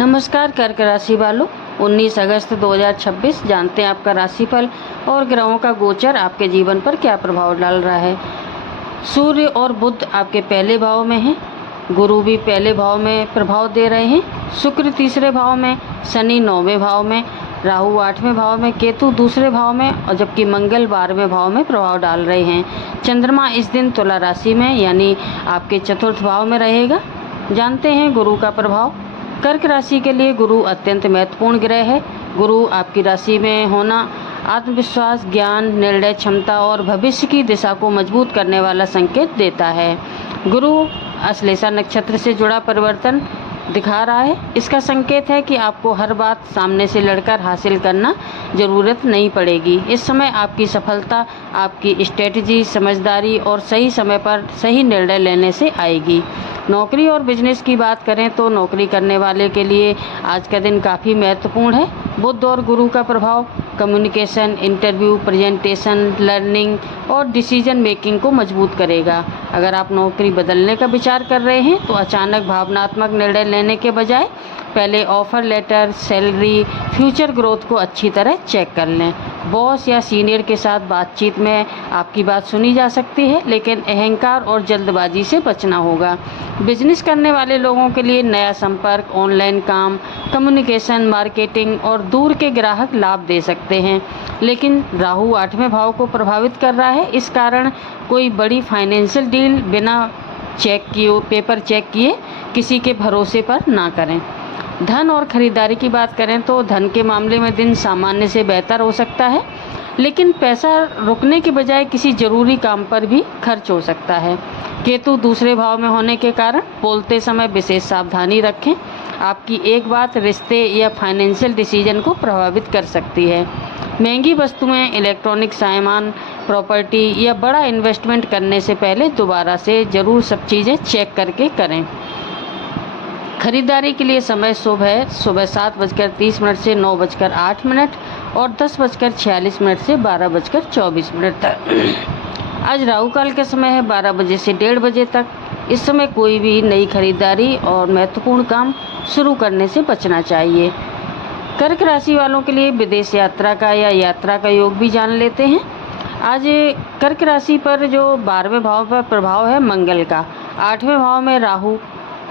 नमस्कार कर्क राशि वालों, 19 अगस्त 2026 जानते हैं आपका राशिफल और ग्रहों का गोचर आपके जीवन पर क्या प्रभाव डाल रहा है। सूर्य और बुध आपके पहले भाव में हैं, गुरु भी पहले भाव में प्रभाव दे रहे हैं, शुक्र तीसरे भाव में, शनि 9वें भाव में, राहु 8वें भाव में, केतु दूसरे भाव में और जबकि मंगल 12वें भाव में प्रभाव डाल रहे हैं। चंद्रमा इस दिन तुला राशि में यानी आपके चतुर्थ भाव में रहेगा। जानते हैं गुरु का प्रभाव। कर्क राशि के लिए गुरु अत्यंत महत्वपूर्ण ग्रह है। गुरु आपकी राशि में होना आत्मविश्वास, ज्ञान, निर्णय क्षमता और भविष्य की दिशा को मजबूत करने वाला संकेत देता है। गुरु अश्लेषा नक्षत्र से जुड़ा परिवर्तन दिखा रहा है। इसका संकेत है कि आपको हर बात सामने से लड़कर हासिल करना जरूरत नहीं पड़ेगी। इस समय आपकी सफलता आपकी स्ट्रेटजी, समझदारी और सही समय पर सही निर्णय लेने से आएगी। नौकरी और बिजनेस की बात करें तो नौकरी करने वाले के लिए आज का दिन काफ़ी महत्वपूर्ण है। बुध और गुरु का प्रभाव कम्युनिकेशन, इंटरव्यू, प्रेजेंटेशन, लर्निंग और डिसीजन मेकिंग को मजबूत करेगा। अगर आप नौकरी बदलने का विचार कर रहे हैं तो अचानक भावनात्मक निर्णय लेने के बजाय पहले offer letter, salary, future growth को अच्छी तरह चेक कर लें। बॉस या सीनियर के साथ बातचीत में आपकी बात सुनी जा सकती है, लेकिन अहंकार और जल्दबाजी से बचना होगा। बिजनेस करने वाले लोगों के लिए नया संपर्क, ऑनलाइन काम, कम्युनिकेशन, मार्केटिंग और दूर के ग्राहक लाभ दे सकते हैं। लेकिन राहु 8वें भाव को प्रभावित कर रहा है, इस कारण कोई बड़ी फाइनेंशियल डील बिना पेपर चेक किए किसी के भरोसे पर ना करें। धन और खरीदारी की बात करें तो धन के मामले में दिन सामान्य से बेहतर हो सकता है, लेकिन पैसा रुकने के बजाय किसी जरूरी काम पर भी खर्च हो सकता है। केतु दूसरे भाव में होने के कारण बोलते समय विशेष सावधानी रखें। आपकी एक बात रिश्ते या फाइनेंशियल डिसीजन को प्रभावित कर सकती है। महंगी वस्तुएं, इलेक्ट्रॉनिक सामान, प्रॉपर्टी या बड़ा इन्वेस्टमेंट करने से पहले दोबारा से ज़रूर सब चीज़ें चेक करके करें। खरीदारी के लिए समय शुभ है सुबह 7:30 से 9:08 और 10:46 से 12:24 तक। आज राहु काल का समय है 12 बजे से 1:30 बजे तक। इस समय कोई भी नई खरीदारी और महत्वपूर्ण काम शुरू करने से बचना चाहिए। कर्क राशि वालों के लिए विदेश यात्रा का या यात्रा का योग भी जान लेते हैं। आज कर्क राशि पर जो 12वें भाव पर प्रभाव है मंगल का, 8वें भाव में राहु,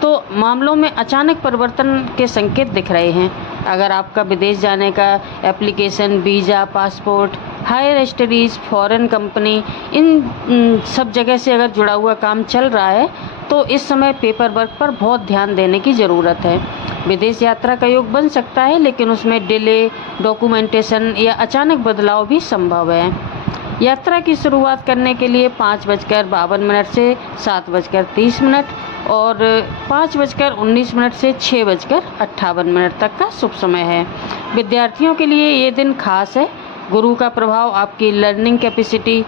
तो मामलों में अचानक परिवर्तन के संकेत दिख रहे हैं। अगर आपका विदेश जाने का application, visa, passport, higher studies, foreign company, इन सब जगह से अगर जुड़ा हुआ काम चल रहा है तो इस समय पेपर वर्क पर बहुत ध्यान देने की ज़रूरत है। विदेश यात्रा का योग बन सकता है, लेकिन उसमें डिले, डॉक्यूमेंटेशन या अचानक बदलाव भी संभव है। यात्रा की शुरुआत करने के लिए 5:52 से 7:30 और 5:19 से 6:58 तक का शुभ समय है। विद्यार्थियों के लिए ये दिन खास है। गुरु का प्रभाव आपकी learning capacity,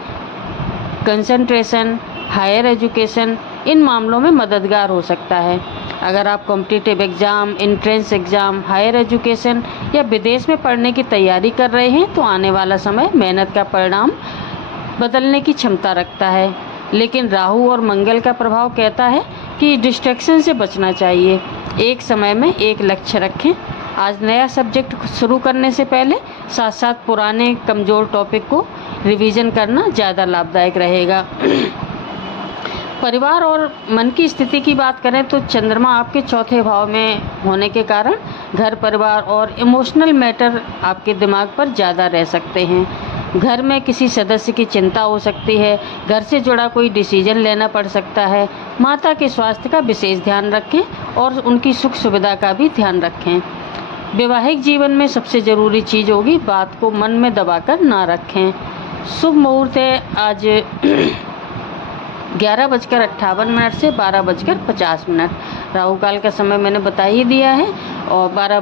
concentration, higher education, इन मामलों में मददगार हो सकता है। अगर आप competitive exam, entrance exam, higher education या विदेश में पढ़ने की तैयारी कर रहे हैं तो आने वाला समय मेहनत का परिणाम बदलने की क्षमता रखता है। लेकिन राहु और मंगल का प्रभाव कहता है कि डिस्ट्रैक्शन से बचना चाहिए। एक समय में एक लक्ष्य रखें। आज नया सब्जेक्ट शुरू करने से पहले साथ साथ पुराने कमज़ोर टॉपिक को रिवीजन करना ज़्यादा लाभदायक रहेगा। परिवार और मन की स्थिति की बात करें तो चंद्रमा आपके चौथे भाव में होने के कारण घर, परिवार और इमोशनल मैटर आपके दिमाग पर ज़्यादा रह सकते हैं। घर में किसी सदस्य की चिंता हो सकती है, घर से जुड़ा कोई डिसीजन लेना पड़ सकता है। माता के स्वास्थ्य का विशेष ध्यान रखें और उनकी सुख सुविधा का भी ध्यान रखें। वैवाहिक जीवन में सबसे ज़रूरी चीज़ होगी बात को मन में दबाकर ना रखें। शुभ मुहूर्त है आज 11:58 से 12:50। राहु काल का समय मैंने बता ही दिया है और 12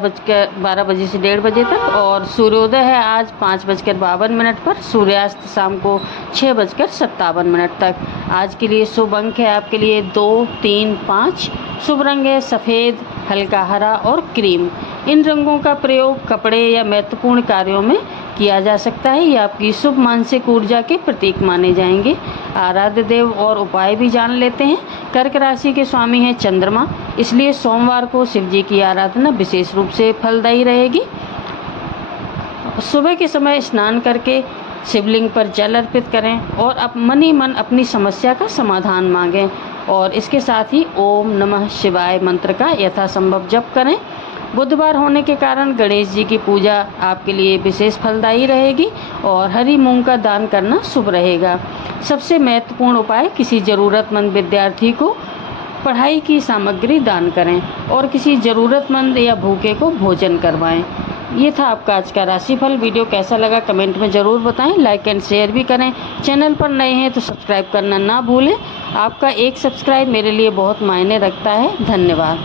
बजे से 1:30 बजे तक। और सूर्योदय है आज 5:52 पर, सूर्यास्त शाम को 6:57 तक। आज के लिए शुभ अंक है आपके लिए 2, 3, 5। शुभ रंग है सफ़ेद, हल्का हरा और क्रीम। इन रंगों का प्रयोग कपड़े या महत्वपूर्ण कार्यों में किया जा सकता है। ये आपकी शुभ मानसिक ऊर्जा के प्रतीक माने जाएंगे। आराध्य देव और उपाय भी जान लेते हैं। कर्क राशि के स्वामी हैं चंद्रमा, इसलिए सोमवार को शिव जी की आराधना विशेष रूप से फलदायी रहेगी। सुबह के समय स्नान करके शिवलिंग पर जल अर्पित करें और अब मन ही मन अपनी समस्या का समाधान मांगें और इसके साथ ही ओम नमः शिवाय मंत्र का यथासंभव जप करें। बुधवार होने के कारण गणेश जी की पूजा आपके लिए विशेष फलदायी रहेगी और हरी मूंग का दान करना शुभ रहेगा। सबसे महत्वपूर्ण उपाय, किसी ज़रूरतमंद विद्यार्थी को पढ़ाई की सामग्री दान करें और किसी ज़रूरतमंद या भूखे को भोजन करवाएं। ये था आपका आज का राशिफल। वीडियो कैसा लगा कमेंट में ज़रूर बताएं। लाइक एंड शेयर भी करें। चैनल पर नए हैं तो सब्सक्राइब करना ना भूलें। आपका एक सब्सक्राइब मेरे लिए बहुत मायने रखता है। धन्यवाद।